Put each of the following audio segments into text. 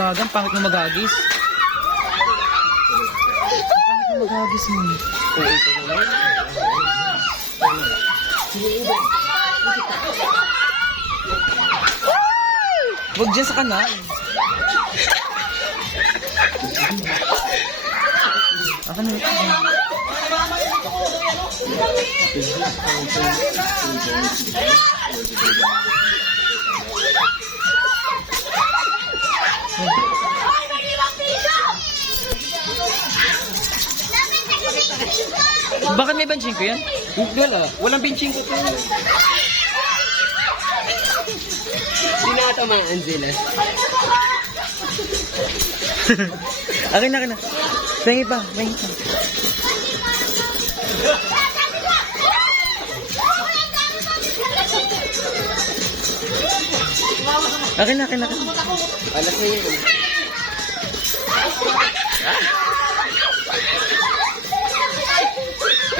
gagang, pangit na magagis. Pangit na magagis mo. Huwag dyan sa kanan. Ako na ito. Bakit may benching ko yan? Wala. Walang benching ko to. Sino ata mga Angeles? Akin na, akin na. Pengi pa, pengi pa. Akin na, akin na. akin na. Alas na yun.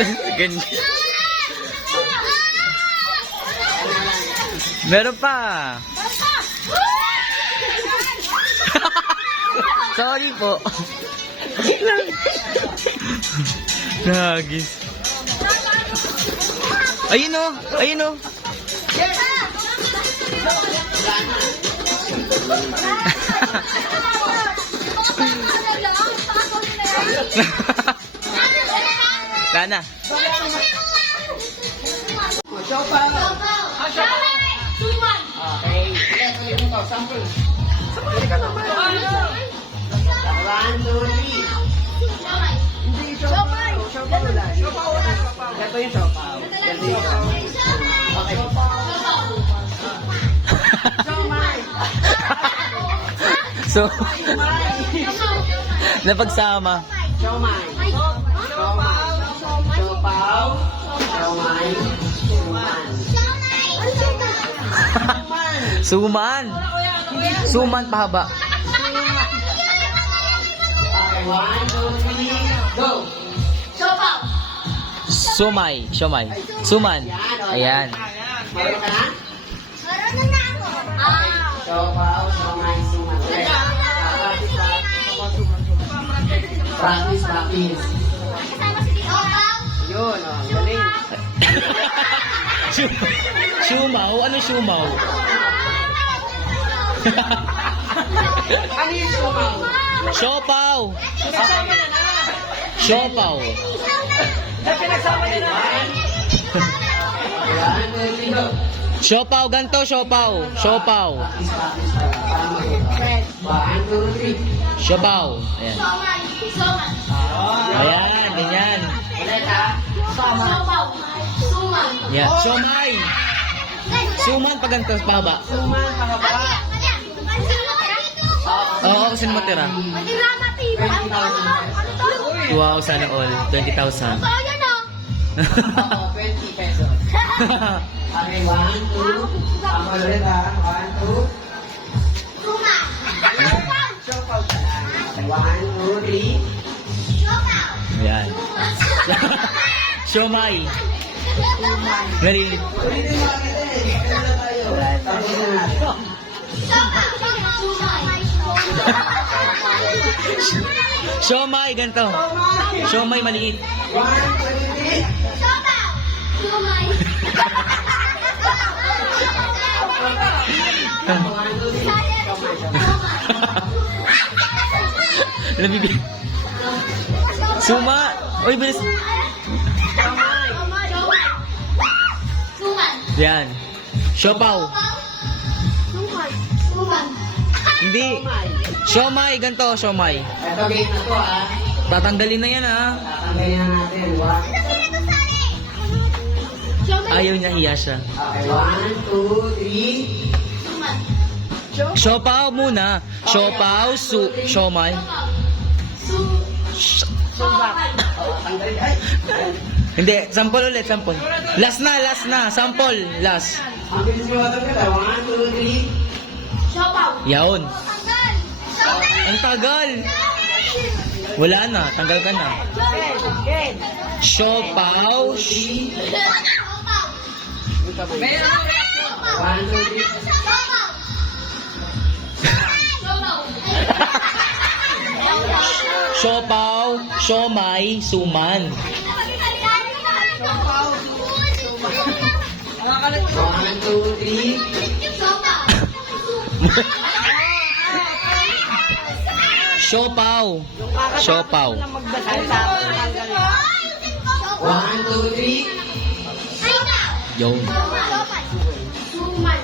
Ganyan. Meron pa. Sorry po. Nagis. Ayun o, ayun o. Lana. Okay. Ito mo to. Sample. Sample ka naman. One, two, three. Hindi, siopaw. Siopaw lang. Siopaw lang. Ito yung siopaw. Ito yung siopaw. Okay. Siomay. So, napagsama. Siomay. Siopaw. Siomay. Siomay. Suman. Suman pahaba. Okay, one, two, three, go. Sumay. Sumay. Suman. Ayan. Meron ka na? Siopaw, siomay, suman. Okay. Practice, practice. Yun, oh, galing. Shumaw? Ano shumaw? Ano yung siopaw? Siopaw. Pinagsama na na. Siopaw. Pinagsama na na. Siopaw, ganto, siopaw. Siopaw. Siopaw. Ayan. Ayan, ganyan. Ulit ha pahaba. Suman. Yeah. Siomay. Suman pag ang tas pahaba. Suman pahaba. Oo, oh, sino matira? Matira. Wow, sana all. 20,000. Totoo yan o. 20 pesos. Okay, 1, 2. Ang ulit ha. 1, 2. 1, 2, 3. Na natin. Siomay, ganito. Siomay maliit. Nabibig. Suma. Uy, bilis. Yan. Siopaw. Hindi. Siomay, ganito, siomay. Ito game na to ah. Tatanggalin na yan, ha. Tatanggalin na natin. One. Ayaw niya hiya siya. Okay, one, two, three. Siopaw muna. Siopaw, su, siomay. Subak. Oh, tanggalin. Hindi, sample ulit, sample. Last na, last na. Sample, last. Yaon. Ang tagal. Wala na, tanggal ka na. Siopaw, siopaw, siomay, suman. One, two, three. Siopaw. Siopaw. One, two, three. Yun. Suman.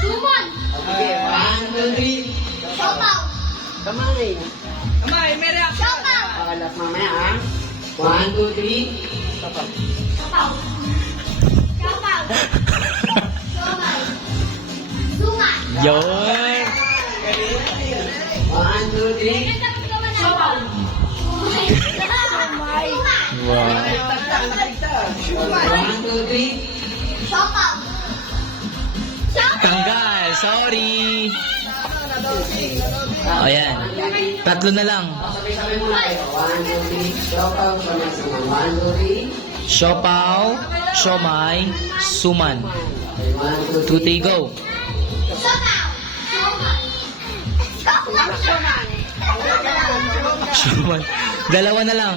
Suman. Okay, one, two, three. Siopaw. Kamay. Siopaw. Pakalat mamaya, ha? One, two, three. Siopaw. Siopaw. Yun. One, two, three. Wow. One, two, three. Tanggal. Sorry. Ayan. Tatlo na lang. Siopaw, siomay, suman. Three, go. Suman. Dalawa na lang.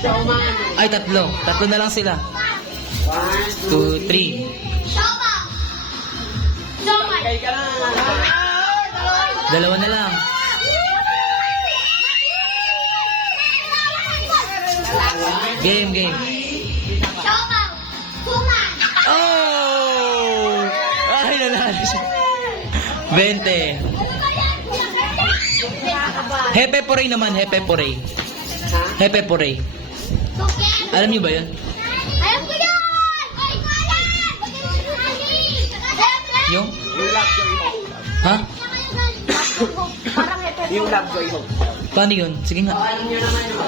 Sioman. Ay, tatlo. Tatlo na lang sila. One, Two, three. Ka na. Dalawa na lang. Game, game. 20. Hepe Porey naman, Hepe Porey. Ha? Hepe Porey. Suket. Alam niyo ba yun? Alam ko yun! Ay, ko alam! Yung? Yung love joy hope. Ha? Parang ito. Yung love joy hope. Paano yun? Sige nga. Alam niyo naman yun.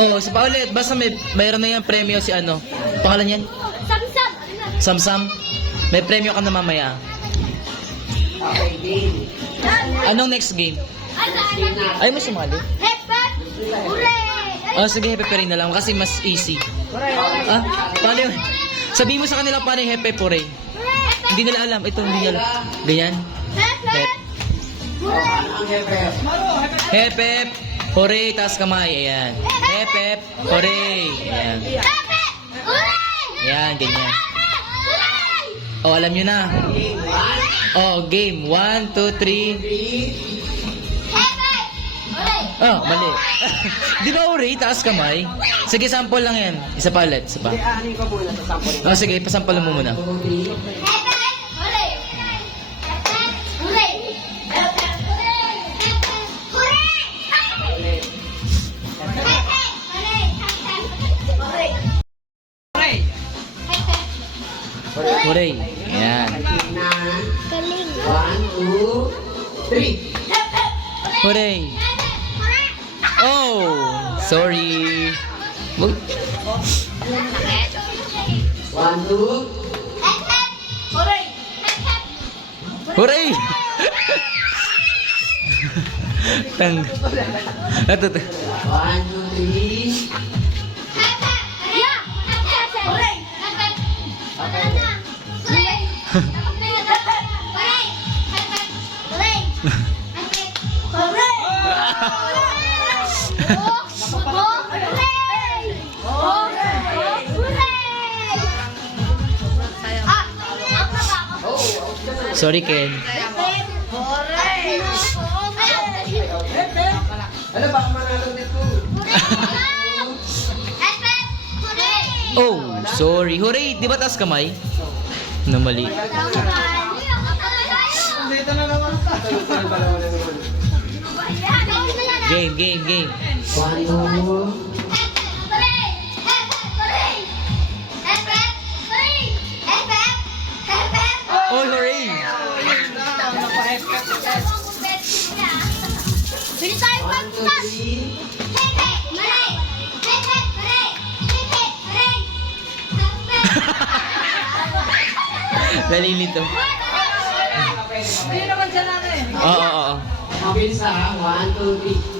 Oo, oh, sa paulit. Basta may, mayroon na yan premyo si ano. Pangalan yan? Samsam. Samsam. May premyo ka na mamaya. Okay, game. Anong next game? Ay, mo sumali? Oh, sige, Hepe na lang kasi mas easy. Ah, paano yun? Sabihin mo sa kanila paano yung Hepe Porey. Hindi nila alam. Ito, hindi nila alam. Ganyan. Ang hepe. Hepep, hooray, taas kamay. Ayan. Hepep, hooray. Ayan. Hebat! Hooray! Ayan, ganyan. Oh, alam nyo na. Oh, game. One, two, three. Oh, mali. Di ba hooray, taas kamay? Sige, sample lang yan. Isa pa ulit, isa pa. Ko muna sa sample. Oh, sige, pasample mo muna. Hooray! Two, three. Hooray. Oh, sorry. One, two. Hooray! Hooray! Tang. Ito. One, two, three. Sorry, Ken. Ano ba ang manalo dito? Oh, sorry. Hooray! Di ba taas kamay? Na mali. Game, game, game. Sige tayo One, two, pagtas! three. Nalilito. Oo, oo, oo. Mabilis ha. One, two, three.